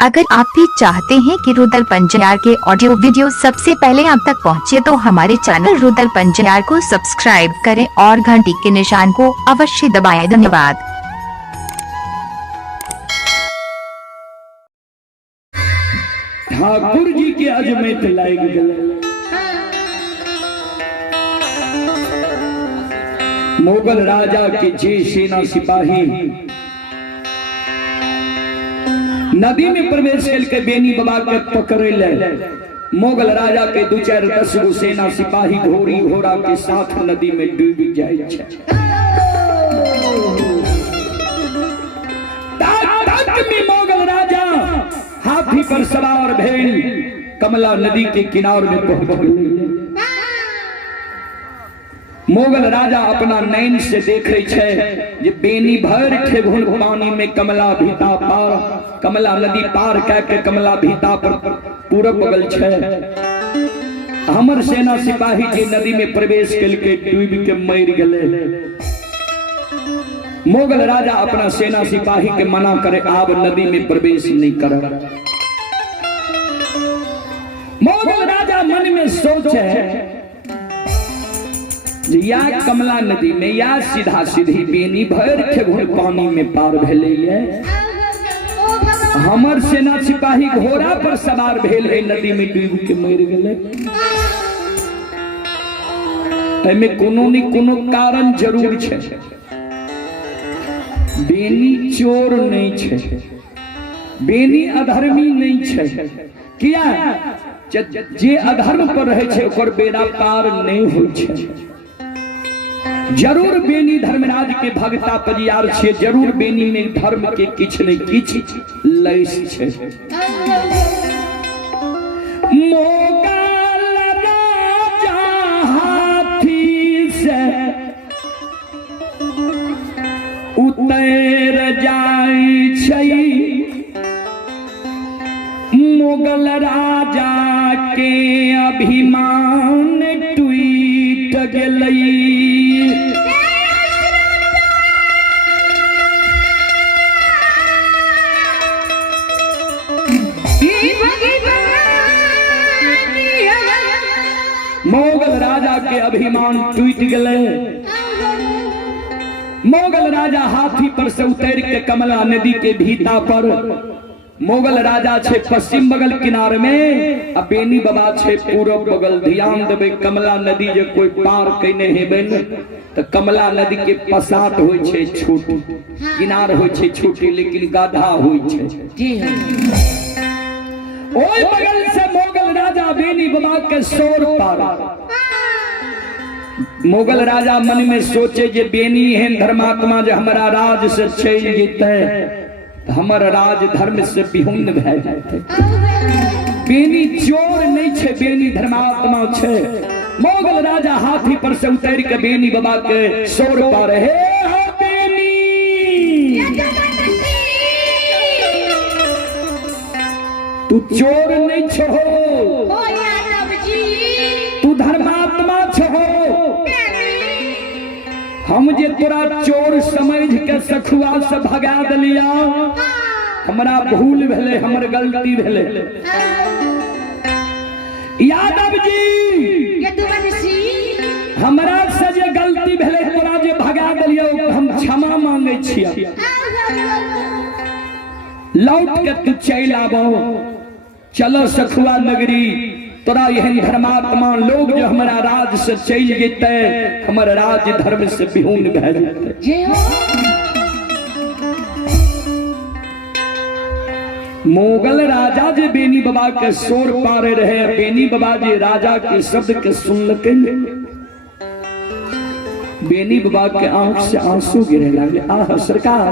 अगर आप भी चाहते हैं कि रुदल पंजयार के ऑडियो वीडियो सबसे पहले आप तक पहुंचे तो हमारे चैनल रुदल पंजयार को सब्सक्राइब करें और घंटी के निशान को अवश्य दबाएं। धन्यवाद। ठाकुर जी के अजमेत लायक गले मुगल राजा के जे सेना सिपाही नदी में प्रवेश करके बेनी बाबा के पकड़े ले मुगल राजा के 2-4-10 गो सेना सिपाही घोड़ी घोड़ा के साथ नदी में डूब जाए छे। ताक में मुगल राजा हाथी पर सवार भेल कमला नदी के किनारे में पहुंच गए। मुगल राजा अपना नैन से देखे छे जे बेनी भर ठेघुन पानी में कमला भीता पार कमला नदी पार के कमला भीता पर पूरब बगल छे। हमर सेना सिपाही जे नदी में प्रवेश करके डूब के मर गए। मुगल राजा अपना सेना सिपाही के मना करे आब नदी में प्रवेश नहीं कर। मुगल राजा मन में सोचे या कमला नदी में या सीधा सीधी बेनी भर ठेघुन पानी में पार भेले। हमर सेना सिपाही घोड़ा पर सवार भेल नदी में डूब के मर गए। एमे कोनो न कोनो कारण जरूर छे। बेनी चोर नहीं छे, बेनी अधर्मी नहीं छे। किया जे अधर्म पर रहे छे ओकर बेड़ा पार नहीं होय छे। जरूर बेनी धर्मराज के भगता परियार छे, जरूर बेनी में धर्म के किछ नहीं किछ लैस छे। मुगल राजा हाथी से उतर जाय छै। मुगल राजा के अभिमान टूट गेलै। मुगल राजा के अभिमान टूट गए। मुगल राजा हाथी पर से उतर के कमला नदी के भीता पर मुगल राजा छे पश्चिम बगल किनारे में आ बेनी बाबा छे पूरब बगल। ध्यान देबे कमला नदी जे कोई पार कने हेबे न तो कमला नदी के पसात होय छे छोटी, किनार होय छे छोटी लेकिन गाढ़ा होय छे। जी ओय बगल से मुगल राजा बेनी बाबा के सोर पारा। मुगल राजा मन में सोचे जे बेनी है धर्मात्मा जे हमारा राज से चल जेते हमर राज धर्म से विहुन्न भए जाते। बेनी चोर नहीं छे, बेनी धर्मात्मा छे। मुगल राजा हाथी पर से उतर के बेनी बाबा के सोर पार हे बेनी तू चोर नहीं छो, तू धर्मात्मा छो। हम जे तोरा चोर समझ के सखुआ से भगा दिलिया, हमरा भूल भेले, हमर गलती भेले। यादव जी हमरा से जे गलती भेले तोरा जे भगा दिलिया हम क्षमा मांगे छिया। लौट के तू चल आबो, चलो सखुआ नगरी। तोरा यहन धर्मात्मा लोग जो हमारा राज से चल जेते हमारा राज धर्म से विहुन्न भए जेते। मुगल राजा जे बेनी बाबा के सोर पारे रहे, बेनी बाबा जे राजा के शब्द के सुनलके बेनी बाबा के आंख से आंसू गिरे लगे। आह सरकार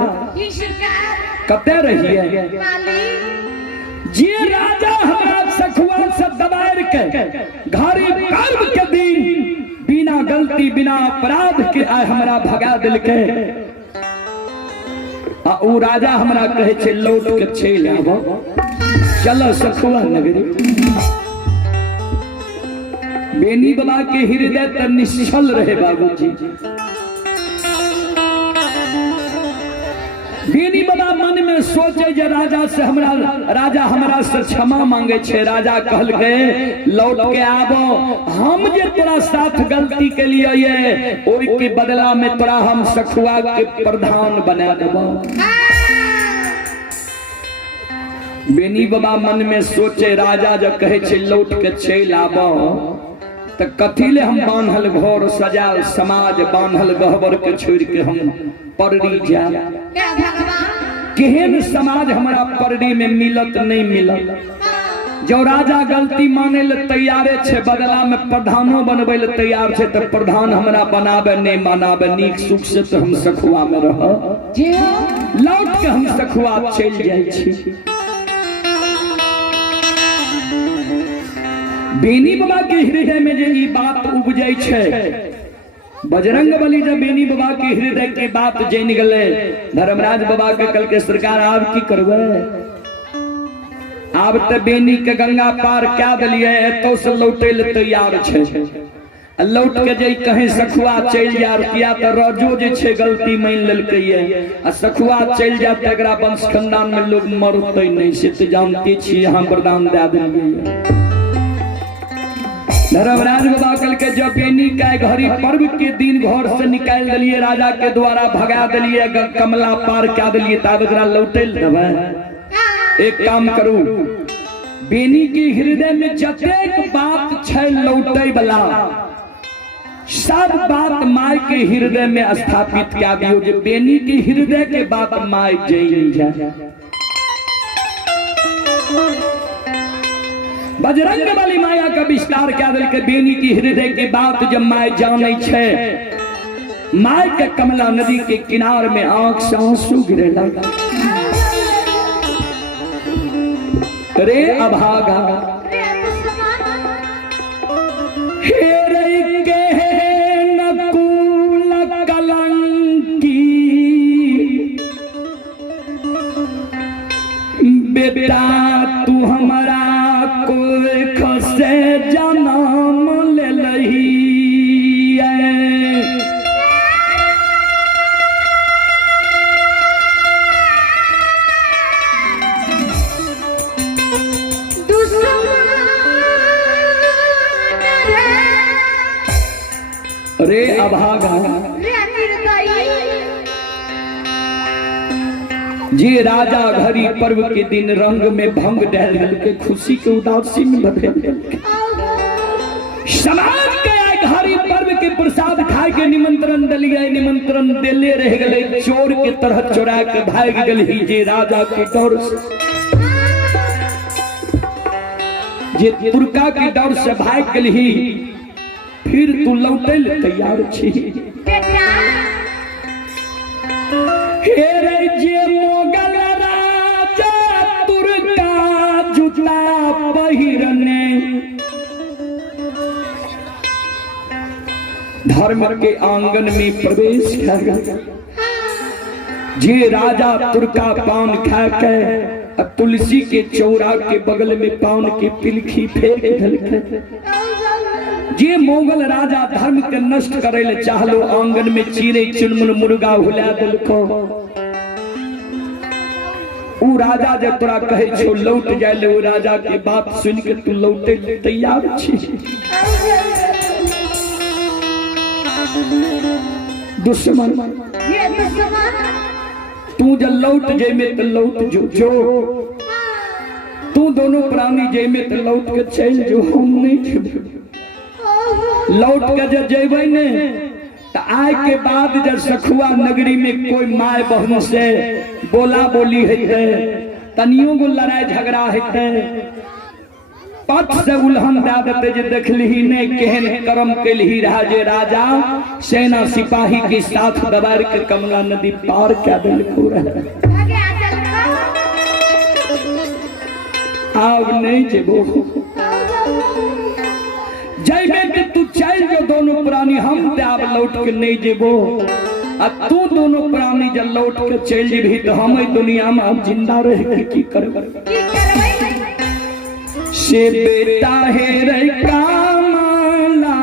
कते रही है जे राजा हमारा सखुआ से दबाएर के घारी कर्म के दिन बिना गलती बिना अपराध के आय हमरा भगा दिल के। आ उ राजा हमरा कहे छे लौट के चल आबो, चलो सखुआ नगरी। बेनी बाबा के हृदय त निश्चल रहे बाबूजी। बेनी बाबा मन में सोचे जे राजा से हमरा से क्षमा मांगे छे। राजा कहल के लौट के आबो, हम जे तोरा साथ गलती के लिए ये ओई के बदला में तोरा हम सखुआ के प्रधान बना देबो। बेनी बाबा मन में सोचे राजा जब कहे छे लौट के चल आबो तो कथीले हम बांधल घर सजाल समाज बांधल गहबर के छोड़ के हम परड़ी जा। केहन समाज हमारा परड़ी में मिलत नहीं मिलत। जो राजा गलती माने ले तैयारे छे, बदला में प्रधानो बनबे ले तैयार छे, तो प्रधान हमरा बनाबे नहीं मानाबे नीक सुख से तो हम सखुआ में रह लौट के हम सखुआ चल जाय छी। बेनी बाबा के हृदय में जे बात उपजे छे, बजरंग बली जब बेनी बाबा के हृदय की बात जान गए, धर्मराज बाबा के कल के सरकार आब की करबे, आब तो बेनी के गंगा पार क्या दिलिए, एतो से लौटे ले तैयार छे। लौट के जे कहीं सखुआ चल जा किया तो रजो जे छे गलती मान लेलकै आ सखुआ चल जा तो एकरा वंश खानदान में लोग मरते नहीं से तो जानते छी हम वरदान दे देलिए। धर्मराज बाबा कल के जब बेनी का घड़ी पर्व के दिन घर से निकाल दिलिए, राजा के द्वारा भगा दिलिए, कमला पार क्या दिलिए, तब एकरा लौटे देबे। एक काम करू, बेनी के हृदय में जतेक बात छे लौटे वाला सब बात माय के हृदय में स्थापित क्या दियो, जे बेनी के हृदय के बात माय जान जाए। बजरंग बली माया का विस्तार क्या दिल के बेनी की हृदय की बात जब माय जाने छे, माय के कमला नदी के किनार में आंख से आंसू गिरे लगा। रे अभागा हे रे के नकुल कलंकी, बेटा तू हमारा कोई खसे जन्म ले लही है। रे अभागा जी राजा घड़ी पर्व के दिन रंग में भंग डाल के खुशी के उदासी में बदल समाज के घड़ी पर्व के प्रसाद खाए के निमंत्रण दिलिए, निमंत्रण दिले रह गए, चोर के तरह चोरा के भाग गई जे राजा के डर से, जे तुर्का के डर से भाग गई। फिर तू लौटे ले तैयार छी, हे रे जे मोगल राजा तुर्का जुटा पहिरने, धर्म के आंगन में प्रवेश किया। जे राजा तुर्का पान खा के तुलसी के चौरा के बगल में पान के पिलखी फेंक देलकै। जे मोगल राजा धर्म के नष्ट करे ले चाहलो, आंगन में चीरे चुनमुन मुर्गा हुला दिलको। उ राजा जब तोरा कहे छो लौट जाए ले, वो राजा के बात सुन के तू लौटे तैयार छी। दुश्मन तू जब लौट जाए में तो लौट जो तू दोनों प्राणी जाए में तो लौट के चल जो, हम नहीं थे। लौट के जब जेबे ने तो आय के बाद जब सखुआ नगरी में कोई माय बहन से बोला बोली है, तनियों को लड़ाई झगड़ा है, पथ से उल्हन दे देते जे देखली ने केहन कर्म केलही रहा, जे राजा सेना सिपाही के साथ दबार के कमला नदी पार क्या दिलको रहा। आग नहीं जेबो जय में कि तू चल जो दोनों प्राणी, हम त्याग लौट के नहीं जेबो। अब तू दोनों प्राणी जब लौट के चल जेबी तो हम दुनिया में अब जिंदा रह के की करब। से बेटा है रे कामला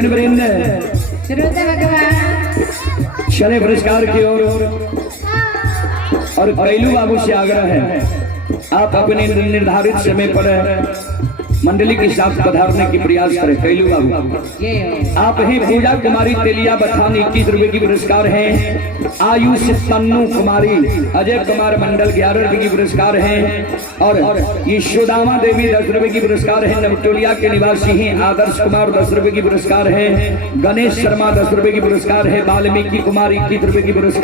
गुरुजन वृंद श्रोता भगवान चले पुरस्कार की ओर। और कैलू बाबू से आग्रह है आप अपने निर्धारित समय पर मंडली के साथ पधारने की प्रयास करें। कैलू बाबू आप हैं। पूजा कुमारी तेलिया बथान 21 रुपए की पुरस्कार है। आयुष तन्नू कुमारी अजय कुमार मंडल 11 रुपए की पुरस्कार है। और ये सुदामा देवी 10 रुपए की पुरस्कार है। नवटोलिया के निवासी हैं आदर्श कुमार 10 रुपए की पुरस्कार है। गणेश शर्मा 10 रुपए की पुरस्कार है। वाल्मीकि कुमार 21 रुपए की पुरस्कार।